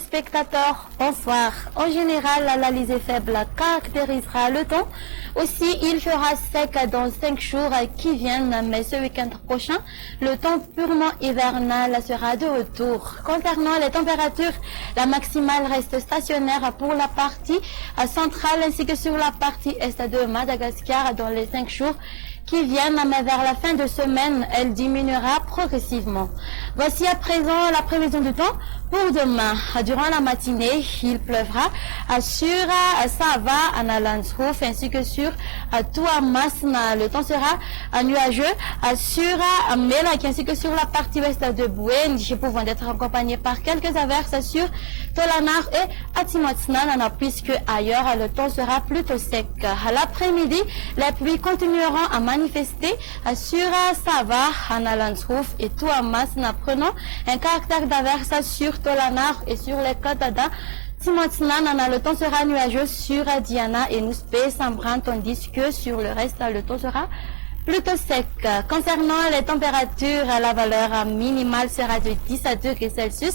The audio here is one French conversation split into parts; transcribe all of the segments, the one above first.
téléspectateurs, bonsoir. En général, l'analyse faible caractérisera le temps. Aussi, il fera sec dans 5 jours qui viennent, mais ce week-end prochain, le temps purement hivernal sera de retour. Concernant les températures, la maximale reste stationnaire pour la partie centrale ainsi que sur la partie est de Madagascar dans les 5 jours qui viennent, mais vers la fin de semaine, elle diminuera progressivement. Voici à présent la prévision du temps pour demain. Durant la matinée, il pleuvra sur Sava, à Nalandshof, ainsi que sur Tuamasna. Le temps sera nuageux sur Melak, ainsi que sur la partie ouest de Bouenj, pouvant être accompagné par quelques averses sur Tolanar et Atimotsnana, puisque ailleurs, le temps sera plutôt sec. À l'après-midi, les pluies continueront à manifester sur Sava, à Nalandshof et Tuamasna, prenant un caractère d'averse sur Tolanar et sur les côtes d'Atimotsnana. Le temps sera nuageux sur Diana et Nouspé, Sambran, tandis que sur le reste, le temps sera plutôt sec. Concernant les températures, la valeur minimale sera de 10 à 2 degrés Celsius,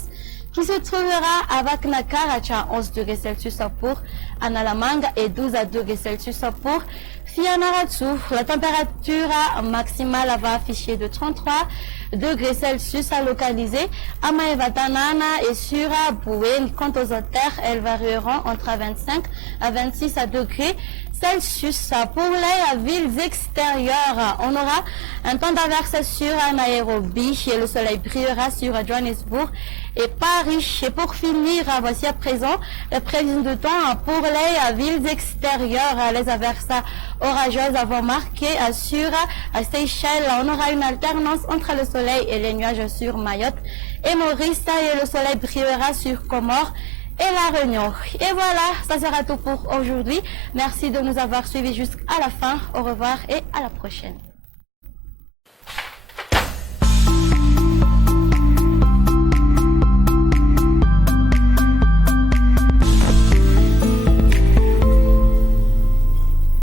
qui se trouvera à Vaknakaracha, 11 degrés Celsius pour Analamanga et 12 à 2 degrés Celsius pour Fianarantsoa. La température maximale va afficher de 33 degrés Celsius à localiser à Maevatanana et sur Bouén. Quant aux terres, elles varieront entre 25 à 26 degrés Celsius. Pour les villes extérieures, on aura un temps d'averse sur Nairobi et le soleil brillera sur Johannesburg et Paris. Et pour finir, voici à présent les prévisions de temps pour les villes extérieures. Les averses orageuses vont marquer sur Seychelles. On aura une alternance entre le soleil et les nuages sur Mayotte et Maurice, et le soleil brillera sur Comores et la Réunion. Et voilà, ça sera tout pour aujourd'hui. Merci de nous avoir suivis jusqu'à la fin. Au revoir et à la prochaine.